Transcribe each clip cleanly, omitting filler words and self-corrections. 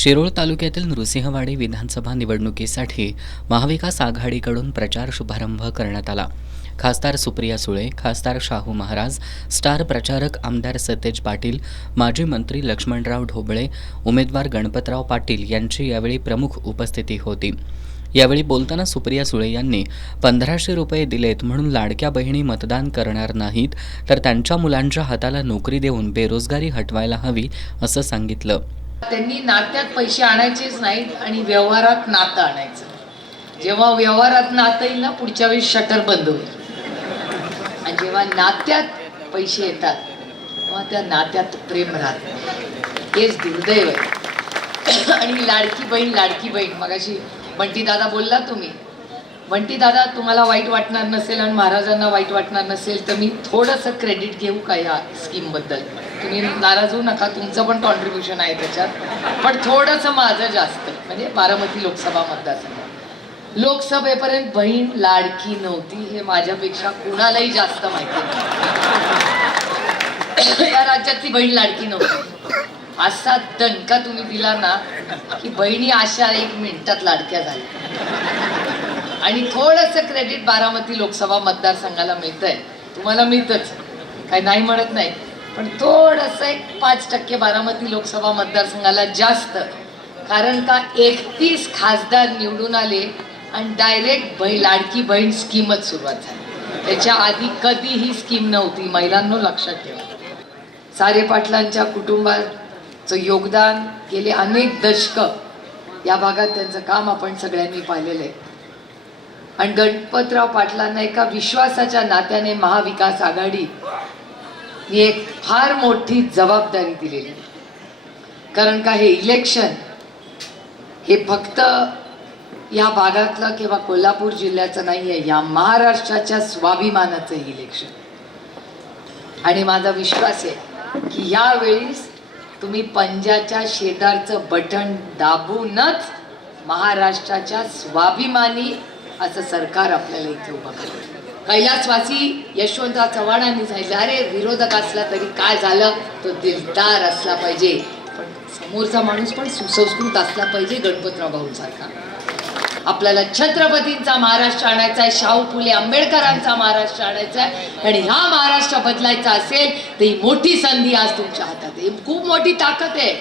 शिरोळ तालुक्यातील नृसिंहवाडी विधानसभा निवडणुकीसाठी महाविकास आघाडीकडून प्रचार शुभारंभ करण्यात आला। खासदार सुप्रिया सुळे, खासदार शाहू महाराज, स्टार प्रचारक आमदार सतेज पाटील, माजी मंत्री लक्ष्मणराव ढोबळे, उमेदवार गणपतराव पाटील यांची यावेळी प्रमुख उपस्थिती होती। यावेळी बोलताना सुप्रिया सुळे यांनी 1500 रुपये दिलेत म्हणून लाडक्या बहिणी मतदान करणार नाहीत, तर त्यांच्या मुलांच्या हाताला नोकरी देऊन बेरोजगारी हटवायला हवी असं सांगितलं। त्यांनी नात्यात पैसे आणायचेच नाहीत आणि व्यवहारात नातं आणायचं। जेव्हा व्यवहारात नातं येईल ना, पुढच्या वेळी शटर बंद होईल। आणि जेव्हा नात्यात पैसे येतात तेव्हा त्या नात्यात प्रेम राहत। हेच दुर्दैव आहे। आणि लाडकी बहीण मगाशी बंटी दादा बोलला तुम्ही, बंटी दादा तुम्हाला वाईट वाटणार नसेल आणि महाराजांना वाईट वाटणार नसेल तर मी थोडंसं क्रेडिट घेऊ का या स्कीमबद्दल। तुम्ही नाराज होऊ नका, तुमचं पण कॉन्ट्रीब्युशन आहे त्याच्यात, पण थोडंसं माझं जास्त, म्हणजे बारामती लोकसभा मतदारसंघ लोकसभेपर्यंत बहीण लाडकी नव्हती हे माझ्यापेक्षा कुणालाही जास्त माहिती आहे। या राज्यातली बहीण लाडकी नव्हती। असा दणका तुम्ही दिला ना की बहिणी अशा 1 मिनिटात लाडक्या झाल्या। आणि थोडंसं क्रेडिट बारामती लोकसभा मतदारसंघाला मिळतंय, तुम्हाला मिळतंच, काही नाही म्हणत नाही, पण थोडंसं 5% बारामती लोकसभा मतदारसंघाला जास्त। कारण का 31 खासदार निवडून आले आणि डायरेक्ट लाडकी बहीण स्कीमच सुरुवात झाली। त्याच्या आधी कधी ही स्कीम नव्हती। महिलांनो लक्षात ठेवा, सारे पाटलांच्या कुटुंबाचं योगदान गेले अनेक दशक या भागात त्यांचं काम आपण सगळ्यांनी पाहिलेलं आहे। आणि गणपतराव पाटलांना एका विश्वासाच्या नात्याने महाविकास आघाडी ही एक फार मोठी जबाबदारी दिलेली। कारण का हे इलेक्शन हे फक्त या भागातलं किंवा कोल्हापूर जिल्ह्याचं नाही आहे, या महाराष्ट्राच्या स्वाभिमानाचं इलेक्शन। आणि माझा विश्वास आहे की यावेळी तुम्ही पंजाच्या शेजारचं बटन दाबूनच महाराष्ट्राच्या स्वाभिमानी असं सरकार आपल्याला इथे उभं करेल। कैलासवासी यशवंतराव चव्हाणांनी सांगितलं, अरे विरोधक असला तरी काय झालं, तो दिलदार असला पाहिजे, पण समोरचा माणूस पण सुसंस्कृत असला पाहिजे। गणपतराव भाऊंसारखा आपल्याला छत्रपतींचा महाराष्ट्र आणायचा आहे, शाहू फुले आंबेडकरांचा महाराष्ट्र आणायचा आहे। आणि हा महाराष्ट्र बदलायचा असेल तर ही मोठी संधी आज तुमच्या हातात आहे, खूप मोठी ताकद आहे।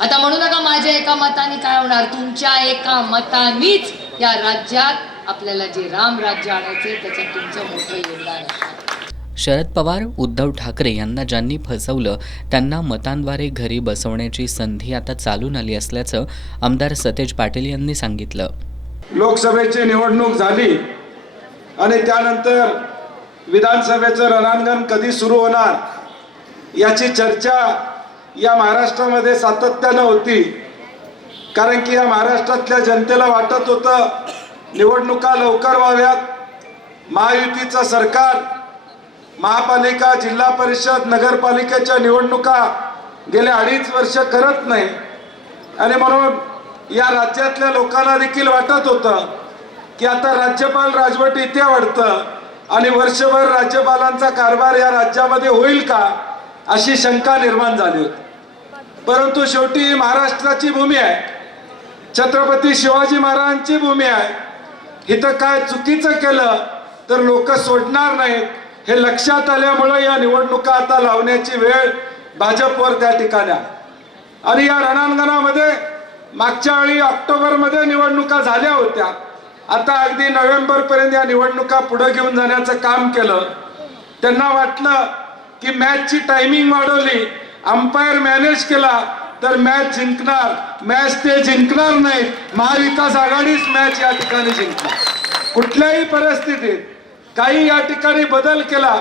आता म्हणू नका माझ्या एका मताने काय होणार, तुमच्या एका मतानीच या राज्यात आपल्याला जे राम राज्य आणायचे त्याच्यात तुमचं मोठं योगदान असणार। शरद पवार, उद्धव ठाकरे यांना ज्यांनी फसवलं त्यांना मतांद्वारे घरी बसवण्याची संधी आता चालून आली असल्याचं आमदार सतेज पाटील यांनी सांगितलं। लोकसभेची निवडणूक झाली आणि त्यानंतर विधानसभेचं रणांगण कधी सुरू होणार याची चर्चा या महाराष्ट्रामध्ये सातत्यानं होती। कारण की या महाराष्ट्रातल्या जनतेला वाटत होतं निवडणुका लवकर व्हाव्यात, महायुतीचं सरकार महापालिका, जिल्हा परिषद, नगरपालिकेच्या निवडणुका गेले 2.5 वर्ष करत नाही। आणि म्हणून या राज्यातल्या लोकांना देखील वाटत होतं की आता राज्यपाल राजवट इथे वाढतं आणि वर्षभर राज्यपालांचा कारभार या राज्यामध्ये होईल का अशी शंका निर्माण झाली होती। परंतु शेवटी महाराष्ट्राची भूमी आहे, छत्रपती शिवाजी महाराजांची भूमी आहे। इथं काय चुकीचं केलं तर लोक सोडणार नाहीत हे लक्षात आल्यामुळे या निवडणुका आता लावण्याची वेळ भाजपवर त्या ठिकाणी आहे। आणि या रणांगणामध्ये मागच्या वेळी ऑक्टोबरमध्ये निवडणुका झाल्या होत्या, आता अगदी नोव्हेंबरपर्यंत या निवडणुका पुढे घेऊन जाण्याचं काम केलं। त्यांना वाटलं की मॅचची टायमिंग वाढवली, अंपायर मॅनेज केला तर मॅच जिंकणार, मॅच ते जिंकणार नाही, महाविकास आघाडीच मॅच या ठिकाणी जिंकणार। कुठल्याही परिस्थितीत काही या ठिकाणी बदल केला,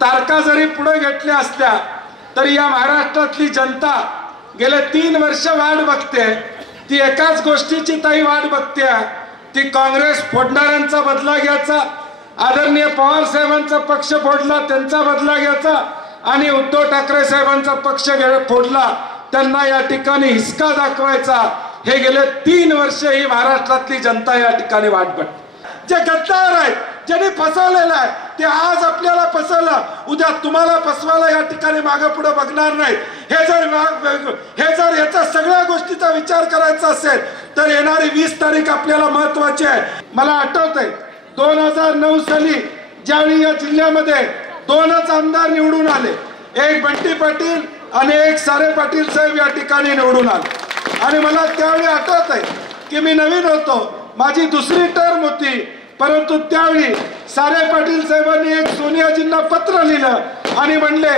तारखा जरी पुढे घेतल्या असत्या तरी या महाराष्ट्रातली जनता गेले 3 वर्ष वाट बघते। ती एकाच गोष्टीची ताई वाट बघते, ती काँग्रेस फोडणाऱ्यांचा बदला घ्यायचा, आदरणीय पवार साहेबांचा पक्ष फोडला त्यांचा बदला घ्यायचा, आणि उद्धव ठाकरे साहेबांचा पक्ष फोडला त्यांना या ठिकाणी हिसका दाखवायचा। हे गेले 3 वर्ष ही महाराष्ट्रातली जनता या ठिकाणी वाट बघते। जे गद्दार आहेत ज्यांनी फसवलेलं आहे ते आज आपल्याला फसवलं, उद्या तुम्हाला फसवायला या ठिकाणी मागे पुढे बघणार नाही. हे जर याचा सगळ्या गोष्टीचा विचार करायचा असेल तर येणारी 20 तारीख आपल्याला महत्वाची आहे. मला आठवतंय 2009 साली ज्यावेळी या जिल्ह्यामध्ये 2च आमदार निवडून आले, एक बंटी पाटील आणि एक सारे पाटील साहेब या ठिकाणी निवडून आले. आणि मला त्यावेळी आठवत आहे की मी नवीन होतो, माझी दुसरी टर्म होती, परंतु त्यावेळी सारे पाटील साहेबांनी एक सोनियाजींना पत्र लिहिलं आणि म्हणले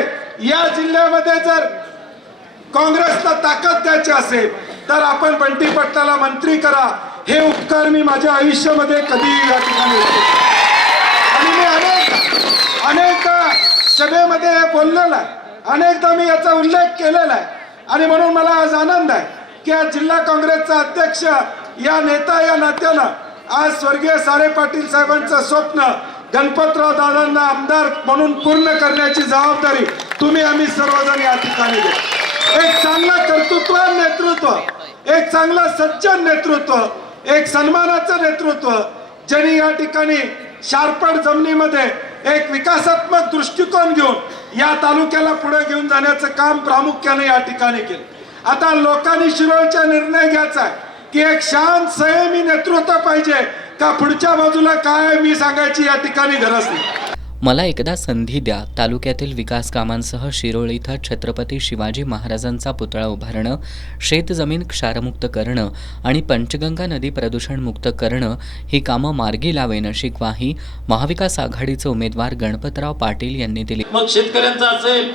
या जिल्ह्यामध्ये जर काँग्रेसला ताकद द्यायची असेल तर आपण बंटी पाटलाला मंत्री करा. हे उपकार मी माझ्या आयुष्यामध्ये कधी या ठिकाणी आणि मी अनेकदा सभेमध्ये हे बोललेलं आहे, अनेकदा मी याचा उल्लेख केलेला आहे. आणि म्हणून मला आज आनंद आहे की आज जिल्हा काँग्रेसचा अध्यक्ष या नेता या नात्यानं आज स्वर्गीय सारे पाटील साहेबांचं स्वप्न गणपतराव दादांना आमदार म्हणून पूर्ण करण्याची जबाबदारी तुम्ही आम्ही सर्वजण या ठिकाणी घेऊ. एक चांगलं कर्तृत्ववान नेतृत्व, एक चांगलं सज्जन नेतृत्व, एक सन्मानाचं नेतृत्व, ज्यांनी या ठिकाणी शारपड जमिनीमध्ये एक विकासात्मक दृष्टिकोन घेऊन या तालुक्याला पुढे घेऊन जाण्याचं काम प्रामुख्याने या ठिकाणी केलं. आता लोकांनी शिरोळचा निर्णय घ्यायचा आहे की एक शांत संयमी नेतृत्व पाहिजे का पुढच्या बाजूला काय मी सांगायची या ठिकाणी गरज नाही. मला एकदा संधी द्या तालुक्यातील विकास कामांसह शिरोळ इथं छत्रपती शिवाजी महाराजांचा पुतळा उभारणं, शेतजमीन क्षारमुक्त करणं आणि पंचगंगा नदी प्रदूषणमुक्त करणं ही कामं मार्गी लावेन अशी ग्वाही महाविकास आघाडीचे उमेदवार गणपतराव पाटील यांनी दिली. मग शेतकऱ्यांचा असेल,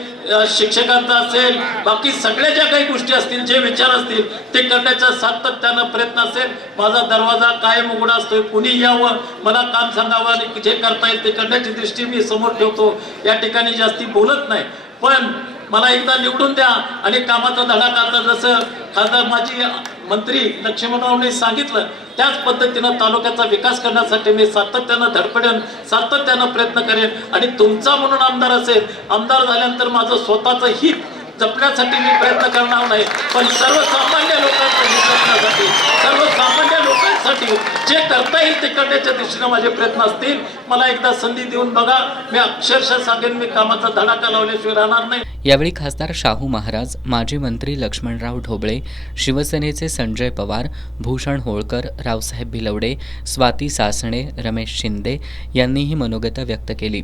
शिक्षकांचा असेल, बाकी सगळ्या ज्या काही गोष्टी असतील, जे विचार असतील ते करण्याचा सातत्यानं प्रयत्न असेल. माझा दरवाजा कायम उघडा असतोय, कुणी यावं, मला काम सांगावं आणि जे करता येईल ते करण्याची दृष्टी मी समोर ठेवतो. या ठिकाणी जास्ती बोलत नाही, पण मला एकदा निवडून द्या आणि कामाचा धडाका आता जसं खासदार माजी मंत्री लक्ष्मणरावने सांगितलं त्याच पद्धतीनं तालुक्याचा विकास करण्यासाठी मी सातत्यानं धडपडेन, सातत्यानं प्रयत्न करेन. आणि तुमचा म्हणून आमदार असेल, आमदार झाल्यानंतर माझं स्वतःचं हित जपण्यासाठी मी प्रयत्न करणार नाही, पण सर्वसामान्य लोकांचं हित जपण्यासाठी, सर्वसामान्य लोकांसाठी जे करता येईल ते करण्याच्या दिशेनं माझे प्रयत्न असतील. मला एकदा संधी देऊन बघा, मी अक्षरशः सांगेन मी कामाचा धडाका लावल्याशिवाय राहणार नाही. यावेळी खासदार शाहू महाराज, माजी मंत्री लक्ष्मणराव ढोबळे, शिवसेनेचे संजय पवार, भूषण होळकर, रावसाहेब भिलवडे, स्वाती सासणे, रमेश शिंदे यांनीही मनोगत व्यक्त केली.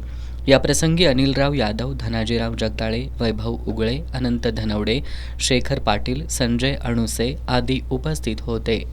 याप्रसंगी अनिलराव यादव, धनाजीराव जगदाळे, वैभव उगळे, अनंत धनवडे, शेखर पाटील, संजय अणुसे आदी उपस्थित होते.